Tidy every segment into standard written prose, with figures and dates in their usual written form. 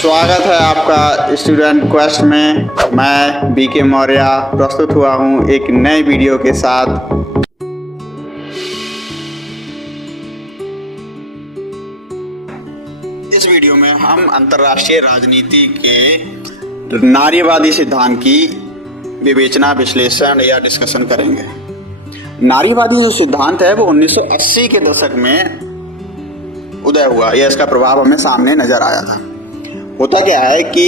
स्वागत है आपका स्टूडेंट क्वेस्ट में। मैं बीके मौर्य प्रस्तुत हुआ हूँ एक नए वीडियो के साथ। इस वीडियो में हम अंतर्राष्ट्रीय राजनीति के नारीवादी सिद्धांत की विवेचना, विश्लेषण या डिस्कशन करेंगे। नारीवादी जो सिद्धांत है वो 1980 के दशक में उदय हुआ, यह इसका प्रभाव हमें सामने नजर आया था। होता क्या है कि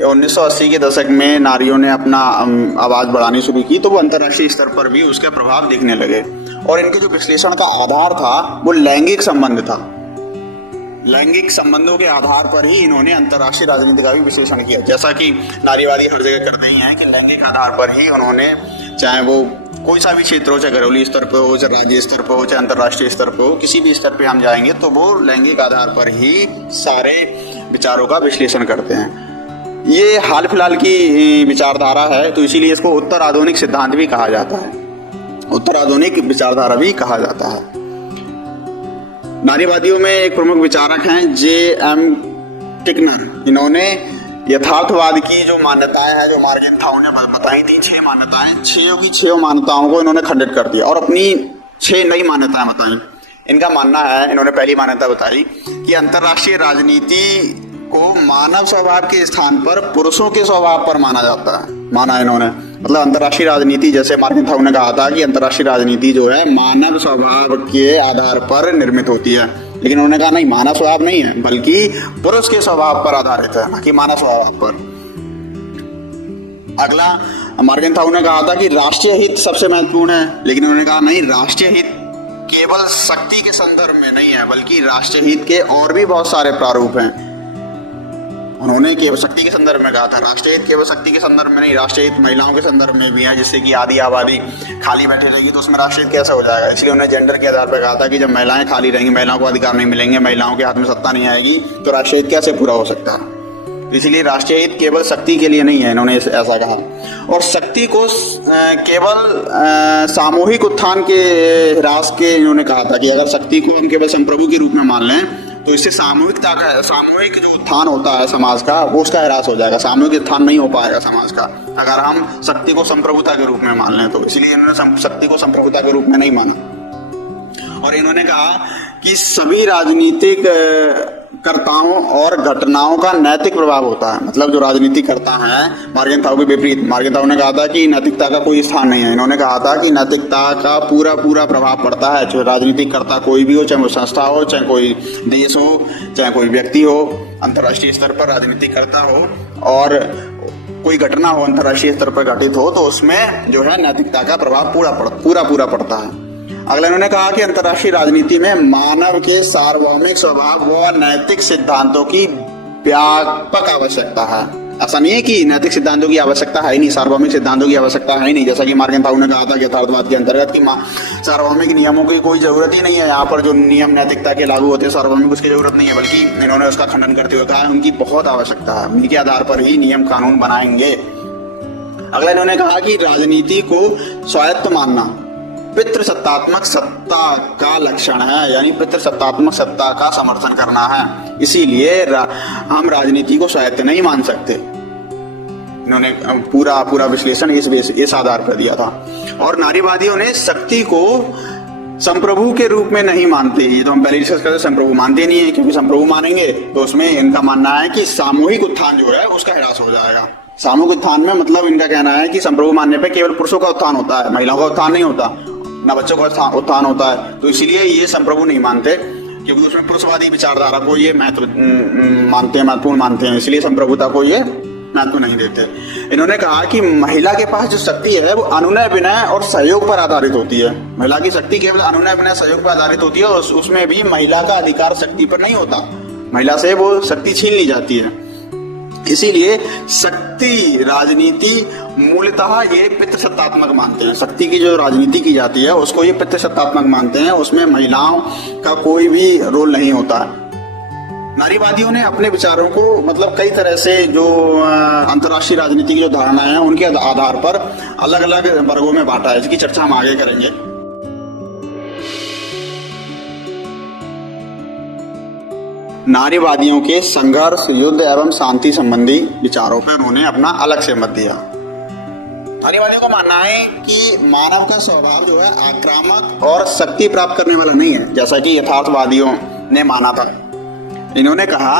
1980 के दशक में नारियों ने अपना आवाज बढ़ानी शुरू की, तो वो अंतर्राष्ट्रीय स्तर पर भी उसका प्रभाव दिखने लगे। और इनके जो विश्लेषण का आधार था वो लैंगिक संबंध था। लैंगिक संबंधों के आधार पर ही इन्होंने अंतर्राष्ट्रीय राजनीति का भी विश्लेषण किया। जैसा कि नारीवादी हर जगह करते ही हैं कि लैंगिक आधार पर ही उन्होंने, चाहे वो कोई सा भी क्षेत्र हो, चाहे घरेलू स्तर पर हो, चाहे राज्य स्तर पर हो, चाहे अंतर्राष्ट्रीय स्तर पर हो, किसी भी स्तर पे हम जाएंगे तो वो लैंगिक आधार पर ही सारे विचारों का विश्लेषण करते हैं। ये हाल फिलहाल की विचारधारा है, तो इसीलिए इसको उत्तर आधुनिक सिद्धांत भी कहा जाता है, उत्तर आधुनिक विचारधारा भी कहा जाता है। नारीवादियों में एक प्रमुख विचारक हैं J.M. टिकनर। इन्होंने यथार्थवाद की जो मान्यताएं हैं, जो मार्गेंथाउ ने बताई थी, 6 मान्यताएं, 6 मान्यताओं को इन्होंने खंडित कर दिया और अपनी 6 नई मान्यताएं बताई। इनका मानना है, इन्होंने पहली मान्यता बताई कि अंतर्राष्ट्रीय राजनीति को मानव स्वभाव के स्थान पर पुरुषों के स्वभाव पर माना जाता है। माना इन्होंने, मतलब अंतर्राष्ट्रीय राजनीति, जैसे मार्गेंथाउ ने कहा था कि अंतर्राष्ट्रीय राजनीति जो है मानव स्वभाव के आधार पर निर्मित होती है, लेकिन उन्होंने कहा नहीं, मानव स्वभाव नहीं है, बल्कि पुरुष के स्वभाव पर आधारित है, ना कि मानव स्वभाव पर। अगला, मार्गेंथाउ ने कहा था कि राष्ट्रीय हित सबसे महत्वपूर्ण है, लेकिन उन्होंने कहा नहीं, राष्ट्रीय हित केवल शक्ति के संदर्भ में नहीं है, बल्कि राष्ट्रीय हित के और भी बहुत सारे प्रारूप हैं। उन्होंने केवल शक्ति के संदर्भ में कहा था, राष्ट्रीय हित केवल शक्ति के संदर्भ में नहीं, राष्ट्रीय हित महिलाओं के संदर्भ में भी है, जिससे कि आधी आबादी खाली बैठी रहेगी तो उसमें राष्ट्रीय हित कैसा हो जाएगा। इसलिए उन्होंने जेंडर के आधार पर कहा था कि जब महिलाएं खाली रहेंगी, महिलाओं को अधिकार नहीं मिलेंगे, महिलाओं के हाथ में सत्ता नहीं आएगी, तो राष्ट्रीय हित कैसे पूरा हो सकता है। इसलिए राष्ट्रीय हित केवल शक्ति के लिए नहीं है, इन्होंने ऐसा कहा। और शक्ति को केवल सामूहिक उत्थान के ह्रास के इन्होंने कहा था कि अगर शक्ति को हम केवल संप्रभु के रूप में मान लें तो इससे सामूहिक जो उत्थान होता है समाज का, वो उसका ह्रास हो जाएगा। सामूहिक उत्थान नहीं हो पाएगा समाज का अगर हम शक्ति को संप्रभुता के रूप में मान लें तो। इसलिए इन्होंने शक्ति को संप्रभुता के रूप में नहीं माना। और इन्होंने कहा कि सभी राजनीतिक कर्ताओं और घटनाओं का नैतिक प्रभाव होता है। मतलब जो राजनीति करता है, मार्गेंथाउ के विपरीत, मार्गेंथाउ ने कहा था कि नैतिकता का कोई स्थान नहीं है। इन्होंने कहा था कि नैतिकता का पूरा प्रभाव पड़ता है, चाहे राजनीतिक कर्ता कोई भी हो, चाहे वो संस्था हो, चाहे कोई देश हो, चाहे कोई व्यक्ति हो, अंतर्राष्ट्रीय स्तर पर राजनीतिक कर्ता हो और कोई घटना हो अंतर्राष्ट्रीय स्तर पर घटित हो, तो उसमें जो है नैतिकता का प्रभाव पूरा पड़ता है। अगला, इन्होंने कहा कि अंतर्राष्ट्रीय राजनीति में मानव के सार्वभौमिक स्वभाव व नैतिक सिद्धांतों की व्यापक आवश्यकता है। ऐसा नहीं है कि नैतिक सिद्धांतों की आवश्यकता है ही नहीं, सार्वभौमिक सिद्धांतों की आवश्यकता है ही नहीं। जैसा कि मार्गेंथाउ ने कहा था कि यथार्थवाद के अंतर्गत कि सार्वभौमिक नियमों की कोई जरूरत ही नहीं है। यहाँ पर जो नियम नैतिकता के लागू होते हैं सार्वभौमिक, उसकी जरूरत नहीं है, बल्कि इन्होंने उसका खंडन करते हुए कहा उनकी बहुत आवश्यकता है, उनके आधार पर ही नियम कानून बनाएंगे। अगला, इन्होंने कहा कि राजनीति को स्वायत्त मानना पितृसत्तात्मक सत्ता का लक्षण है, यानी पितृसत्तात्मक सत्ता का समर्थन करना है। इसीलिए हम राजनीति को स्वायत्त नहीं मान सकते। इन्होंने पूरा विश्लेषण इस आधार पर दिया था। और नारीवादियों ने शक्ति को संप्रभु के रूप में नहीं मानते। ये तो हम पहले डिस्कस करते, संप्रभु मानते नहीं है, क्योंकि संप्रभु मानेंगे तो उसमें इनका मानना है कि सामूहिक उत्थान जो है उसका ह्रास हो जाएगा। सामूहिक उत्थान में मतलब इनका कहना है कि संप्रभु मानने पर केवल पुरुषों का उत्थान होता है, महिलाओं का उत्थान नहीं होता, ना बच्चों का उत्थान होता है। तो इसीलिए ये संप्रभु नहीं मानते, क्योंकि उसमें पुरुषवादी विचारधारा को ये महत्वपूर्ण मानते हैं, इसलिए संप्रभुता को ये महत्व नहीं देते। इन्होंने कहा कि महिला के पास जो शक्ति है वो अनुनय, विनय और सहयोग पर आधारित होती है। महिला की शक्ति केवल अनुनय, विनय, सहयोग पर आधारित होती है, और उसमें भी महिला का अधिकार शक्ति पर नहीं होता, महिला से वो शक्ति छीन ली जाती है। इसीलिए शक्ति राजनीति मूलतः ये पितृसत्तात्मक मानते हैं। शक्ति की जो राजनीति की जाती है उसको ये पितृसत्तात्मक मानते हैं, उसमें महिलाओं का कोई भी रोल नहीं होता है। नारीवादियों ने अपने विचारों को मतलब कई तरह से जो अंतर्राष्ट्रीय राजनीति की जो धारणाएं हैं उनके आधार पर अलग अलग वर्गों में बांटा है, इसकी चर्चा हम आगे करेंगे। नारीवादियों के संघर्ष, युद्ध एवं शांति संबंधी विचारों पर उन्होंने अपना अलग से मत दिया। नारीवादियों का मानना है कि मानव का स्वभाव जो है आक्रामक और शक्ति प्राप्त करने वाला नहीं है, जैसा कि यथार्थवादियों ने माना था। इन्होंने कहा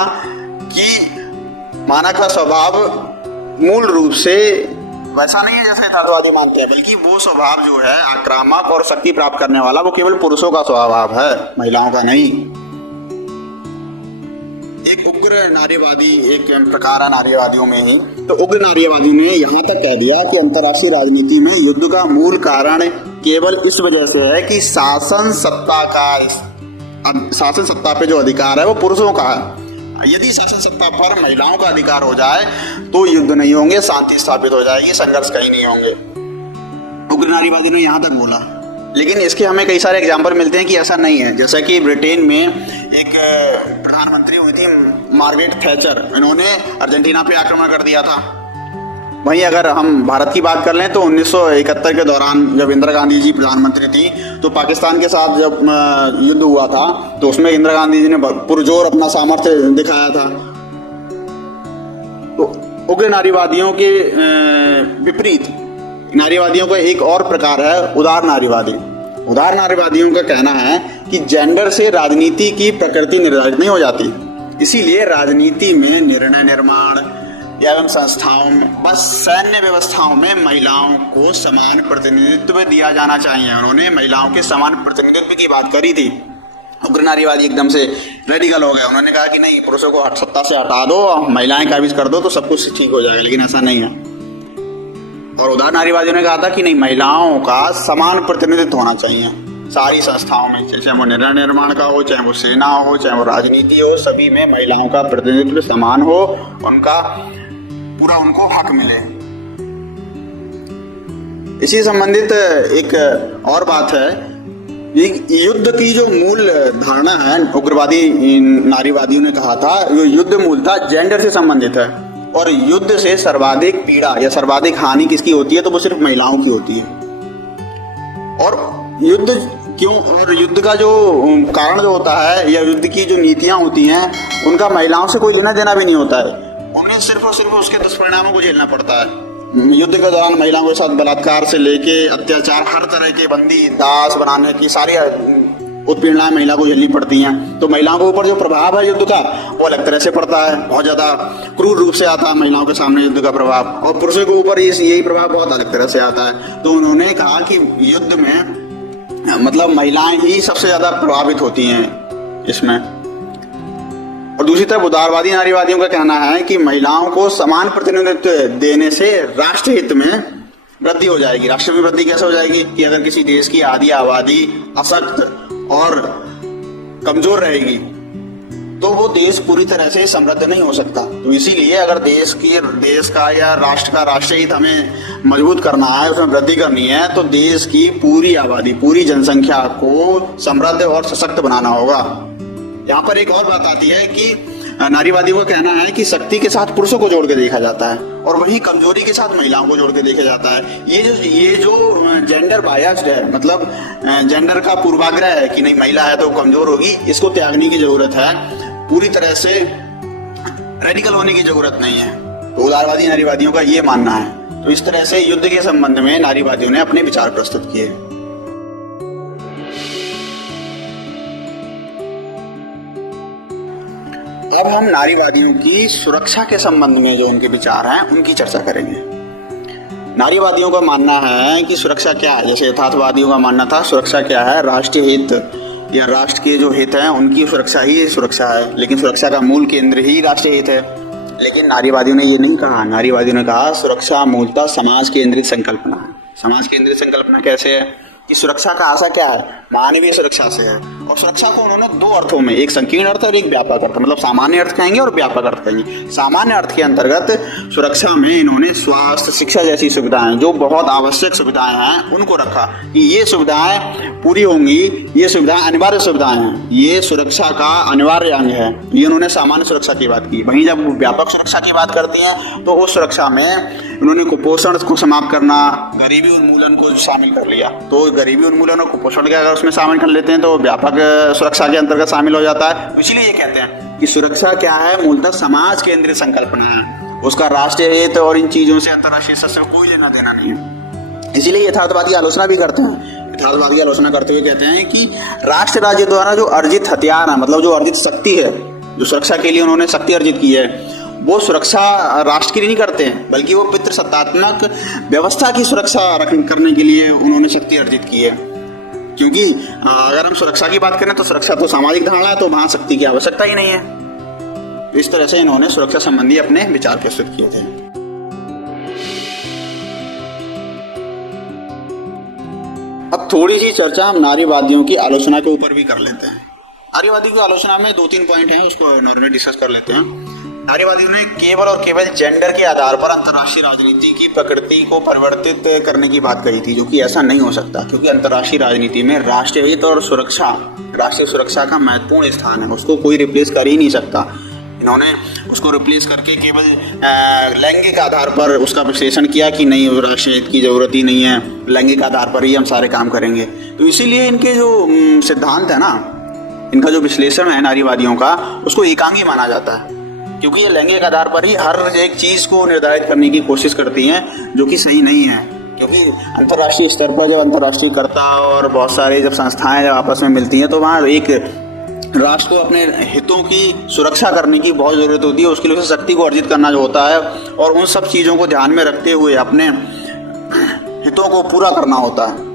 कि मानव का स्वभाव मूल रूप से वैसा नहीं है जैसे यथार्थवादी मानते हैं, बल्कि वो स्वभाव जो है आक्रामक और शक्ति प्राप्त करने वाला वो केवल पुरुषों का स्वभाव है, महिलाओं का नहीं। एक उग्र नारीवादी एक प्रकार है नारीवादियों में ही, तो उग्र नारीवादी ने यहाँ तक कह दिया कि अंतर्राष्ट्रीय राजनीति में युद्ध का मूल कारण केवल इस वजह से है कि शासन सत्ता पे जो अधिकार है वो पुरुषों का है। यदि शासन सत्ता पर महिलाओं का अधिकार हो जाए तो युद्ध नहीं होंगे, शांति स्थापित हो जाएगी, संघर्ष कहीं नहीं होंगे। उग्र नारीवादी ने यहाँ तक बोला, लेकिन इसके हमें कई सारे एग्जाम्पल मिलते हैं कि ऐसा नहीं है। जैसा कि ब्रिटेन में एक प्रधानमंत्री हुई थी मार्गरेट थैचर, इन्होंने अर्जेंटीना पे आक्रमण कर दिया था। वहीं अगर हम भारत की बात कर लें तो 1971 के दौरान जब इंदिरा गांधी जी प्रधानमंत्री थी तो पाकिस्तान के साथ जब युद्ध हुआ था तो उसमें इंदिरा गांधी जी ने पुरजोर अपना सामर्थ्य दिखाया था। तो उग्र नारीवादियों के विपरीत नारीवादियों का एक और प्रकार है उदार नारीवादी। उदार नारीवादियों का कहना है कि जेंडर से राजनीति की प्रकृति निर्धारित नहीं हो जाती, इसीलिए राजनीति में निर्णय निर्माण एवं संस्थाओं में, बस सैन्य व्यवस्थाओं में महिलाओं को समान प्रतिनिधित्व दिया जाना चाहिए। उन्होंने महिलाओं के समान प्रतिनिधित्व की बात करी थी। उग्र नारीवादी एकदम से रेडिकल हो गए, उन्होंने कहा कि नहीं, पुरुषों को सत्ता से हटा दो, महिलाएं काबिज कर दो तो सब कुछ ठीक हो जाएगा, लेकिन ऐसा नहीं है। और उदार नारीवादियों ने कहा था कि नहीं, महिलाओं का समान प्रतिनिधित्व होना चाहिए सारी संस्थाओं में, चाहे वो निर्णय निर्माण का हो, चाहे वो सेना हो, चाहे वो राजनीति हो, सभी में महिलाओं का प्रतिनिधित्व समान हो, उनका पूरा उनको हक मिले। इसी संबंधित एक और बात है, युद्ध की जो मूल धारणा है उग्रवादी नारीवादियों ने कहा था, ये युद्ध मूलतः जेंडर से संबंधित है और युद्ध से सर्वाधिक पीड़ा या सर्वाधिक हानि किसकी होती है तो वो सिर्फ महिलाओं की होती है। और युद्ध क्यों, और युद्ध का जो कारण जो होता है या युद्ध की जो नीतियां होती हैं उनका महिलाओं से कोई लेना देना भी नहीं होता है, उन्हें सिर्फ और सिर्फ उसके दुष्परिणामों को झेलना पड़ता है। युद्ध के दौरान महिलाओं के साथ बलात्कार से लेके अत्याचार, हर तरह के बंदी दास बनाने की सारी उत्पीड़नाएं महिला को झेलनी पड़ती हैं। तो महिलाओं के ऊपर जो प्रभाव है युद्ध का वो अलग तरह से पड़ता है, बहुत ज्यादा क्रूर रूप से आता है महिलाओं के सामने युद्ध का प्रभाव, और पुरुषों के ऊपर यही प्रभाव बहुत अलग तरह से आता है। तो उन्होंने कहा कि युद्ध में मतलब महिलाएं ही सबसे ज्यादा प्रभावित होती हैं इसमें। और दूसरी तरफ उदारवादी नारीवादियों का कहना है कि महिलाओं को समान प्रतिनिधित्व देने से राष्ट्र हित में वृद्धि हो जाएगी। राष्ट्र में वृद्धि कैसे हो जाएगी कि अगर किसी देश की आधी आबादी अशक्त और कमजोर रहेगी तो वो देश पूरी तरह से समृद्ध नहीं हो सकता। तो इसीलिए अगर देश का या राष्ट्र का राष्ट्रीय हित हमें मजबूत करना है, उसमें वृद्धि करनी है, तो देश की पूरी आबादी, पूरी जनसंख्या को समृद्ध और सशक्त बनाना होगा। यहाँ पर एक और बात आती है कि नारीवादियों का कहना है कि शक्ति के साथ पुरुषों को जोड़ के देखा जाता है और वहीं कमजोरी के साथ महिलाओं को जोड़ के देखा जाता है। ये जो जेंडर बायस्ड है, मतलब जेंडर का पूर्वाग्रह है कि नहीं महिला है तो कमजोर होगी, इसको त्यागने की जरूरत है। पूरी तरह से रेडिकल होने की जरूरत नहीं है। तो उदारवादी नारीवादियों का ये मानना है। तो इस तरह से युद्ध के संबंध में नारीवादियों ने अपने विचार प्रस्तुत किए। अब हम नारीवादियों की सुरक्षा के संबंध में जो उनके विचार हैं उनकी चर्चा करेंगे। नारीवादियों का मानना है कि सुरक्षा क्या है। जैसे यथार्थवादियों का मानना था सुरक्षा क्या है, राष्ट्रीय हित या राष्ट्र के जो हित हैं उनकी सुरक्षा ही सुरक्षा है, लेकिन सुरक्षा का मूल केंद्र ही राष्ट्रीय हित है। लेकिन नारीवादियों ने ये नहीं कहा। नारीवादियों ने कहा सुरक्षा मूलतः समाज केंद्रित संकल्पना है। समाज केंद्रित संकल्पना कैसे है कि सुरक्षा का आशा क्या है, मानवीय सुरक्षा से है। और सुरक्षा को उन्होंने दो अर्थों में, एक संकीर्ण अर्थ और एक व्यापक अर्थ, मतलब सामान्य अर्थ कहेंगे और व्यापक अर्थ कहेंगे। सामान्य अर्थ के अंतर्गत सुरक्षा में इन्होंने स्वास्थ्य, शिक्षा जैसी सुविधाएं, जो बहुत आवश्यक सुविधाएं हैं, उनको रखा कि ये सुविधाएं पूरी होंगी, ये सुविधाएं अनिवार्य सुविधाएं हैं, ये सुरक्षा का अनिवार्य अंग है। ये उन्होंने सामान्य सुरक्षा की बात की। वहीं जब व्यापक सुरक्षा की बात करती हैं तो उस सुरक्षा में उन्होंने कुपोषण को समाप्त करना, गरीबी उन्मूलन को शामिल कर लिया। तो गरीबी उन्मूलन और कुपोषण के अगर उसमें शामिल कर लेते हैं तो व्यापक सुरक्षा के अंतर्गत शामिल हो जाता है। इसीलिए ये कहते हैं कि सुरक्षा क्या है, मूलतः समाज केंद्रित संकल्पना है। उसका राष्ट्रीय हित और इन चीजों से, अंतर्राष्ट्रीय हित से कोई लेना देना नहीं है। इसीलिए यथार्थवाद की आलोचना भी करते हैं। यथार्थवाद की आलोचना करते हुए कहते हैं कि राष्ट्र राज्य द्वारा जो अर्जित हथियार है, मतलब जो अर्जित शक्ति है, जो सुरक्षा के लिए उन्होंने शक्ति अर्जित की है, वो सुरक्षा राष्ट्र के लिए नहीं करते हैं, बल्कि वो पितृसत्तात्मक व्यवस्था की सुरक्षा करने के लिए उन्होंने शक्ति अर्जित की है। क्योंकि अगर हम सुरक्षा की बात करें तो सुरक्षा तो सामाजिक धारणा है, तो वहां शक्ति की आवश्यकता ही नहीं है। इस तरह से इन्होंने सुरक्षा संबंधी अपने विचार प्रस्तुत किए थे। अब थोड़ी सी चर्चा हम नारीवादियों की आलोचना के ऊपर भी कर लेते हैं। नारीवादी की आलोचना में 2-3 पॉइंट हैं, उसको नॉर्मली डिस्कस कर लेते हैं। नारीवादियों ने केवल और केवल जेंडर के आधार पर अंतर्राष्ट्रीय राजनीति की प्रकृति को परिवर्तित करने की बात कही थी, जो कि ऐसा नहीं हो सकता, क्योंकि अंतर्राष्ट्रीय राजनीति में राष्ट्रीय हित और सुरक्षा, राष्ट्रीय सुरक्षा का महत्वपूर्ण स्थान है, उसको कोई रिप्लेस कर ही नहीं सकता। इन्होंने उसको रिप्लेस करके केवल लैंगिक आधार पर उसका विश्लेषण किया कि नहीं, राष्ट्रीय हित की जरूरत ही नहीं है, लैंगिक आधार पर ही हम सारे काम करेंगे। तो इसीलिए इनके जो सिद्धांत है ना, इनका जो विश्लेषण है नारीवादियों का, उसको एकांगी माना जाता है, क्योंकि ये लैंगिक आधार पर ही हर एक चीज को निर्धारित करने की कोशिश करती हैं, जो कि सही नहीं है। क्योंकि अंतर्राष्ट्रीय स्तर पर जब अंतर्राष्ट्रीय कर्ता और बहुत सारे जब संस्थाएं जब आपस में मिलती हैं, तो वहाँ एक राष्ट्र को अपने हितों की सुरक्षा करने की बहुत जरूरत होती है। उसके लिए शक्ति को अर्जित करना जो होता है, और उन सब चीजों को ध्यान में रखते हुए अपने हितों को पूरा करना होता है।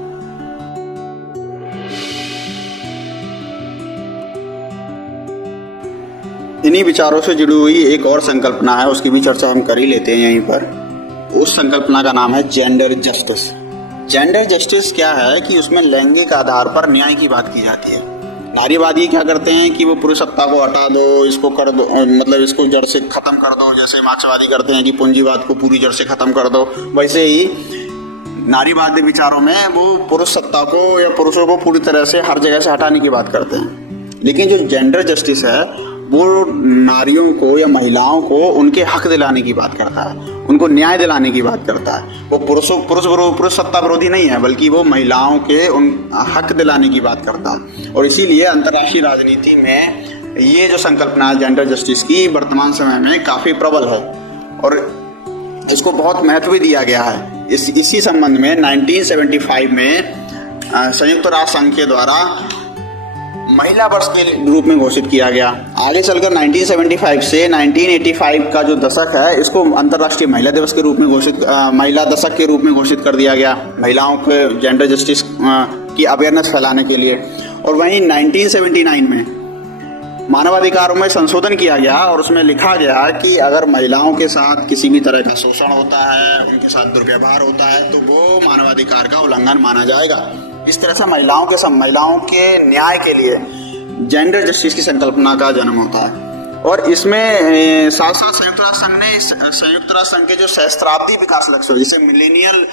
इन्हीं विचारों से जुड़ी हुई एक और संकल्पना है, उसकी भी चर्चा हम कर ही लेते हैं यहीं पर। उस संकल्पना का नाम है जेंडर जस्टिस। जेंडर जस्टिस क्या है कि उसमें लैंगिक आधार पर न्याय की बात की जाती है। नारीवादी क्या करते हैं कि वो पुरुष सत्ता को हटा दो, इसको कर दो, मतलब इसको जड़ से खत्म कर दो। जैसे मार्क्सवादी करते हैं कि पूंजीवाद को पूरी जड़ से खत्म कर दो, वैसे ही नारीवादी विचारों में वो पुरुष सत्ता को या पुरुषों को पूरी तरह से हर जगह से हटाने की बात करते हैं। लेकिन जो जेंडर जस्टिस है वो नारियों को या महिलाओं को उनके हक दिलाने की बात करता है, उनको न्याय दिलाने की बात करता है। वो पुरुष सत्ता विरोधी नहीं है, बल्कि वो महिलाओं के उन हक दिलाने की बात करता है। और इसीलिए अंतर्राष्ट्रीय राजनीति में ये जो संकल्पना है जेंडर जस्टिस की, वर्तमान समय में काफी प्रबल है और इसको बहुत महत्व भी दिया गया है। इसी संबंध में 1975 में संयुक्त राष्ट्र संघ के द्वारा महिला वर्ष के रूप में घोषित किया गया। आगे चलकर 1975 से 1985 का जो दशक है, इसको अंतर्राष्ट्रीय महिला दिवस के रूप में महिला दशक के रूप में घोषित कर दिया गया, महिलाओं के जेंडर जस्टिस की अवेयरनेस फैलाने के लिए। और वहीं 1979 में मानवाधिकारों में संशोधन किया गया और उसमें लिखा गया कि अगर महिलाओं के साथ किसी भी तरह का शोषण होता है, उनके साथ दुर्व्यवहार होता है, तो वो मानवाधिकार का उल्लंघन माना जाएगा। इस तरह से महिलाओं के न्याय के लिए जेंडर जस्टिस की संकल्पना का जन्म होता है। और इसमें साथ साथ संयुक्त राष्ट्र संघ के जो सहस्त्राब्दी विकास लक्ष्य, जिसे मिलेनियल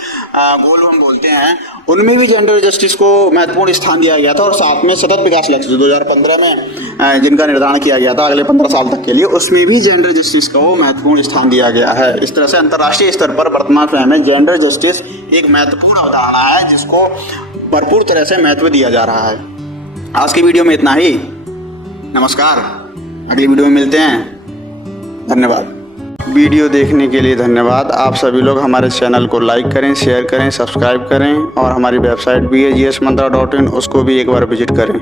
गोल हम बोलते हैं, उनमें भी जेंडर जस्टिस को महत्वपूर्ण स्थान दिया गया था। और साथ में सतत विकास लक्ष्य 2015 में जिनका निर्धारण किया गया था अगले 15 साल तक के लिए, उसमें भी जेंडर जस्टिस को महत्वपूर्ण स्थान दिया गया है। इस तरह से अंतर्राष्ट्रीय स्तर पर वर्तमान समय में जेंडर जस्टिस एक महत्वपूर्ण अवधारणा है, जिसको भरपूर तरह से महत्व दिया जा रहा है। आज की वीडियो में इतना ही। नमस्कार, अगली वीडियो में मिलते हैं। धन्यवाद। वीडियो देखने के लिए धन्यवाद। आप सभी लोग हमारे चैनल को लाइक करें, शेयर करें, सब्सक्राइब करें और हमारी वेबसाइट भी है gsmantra.in, उसको भी एक बार विजिट करें।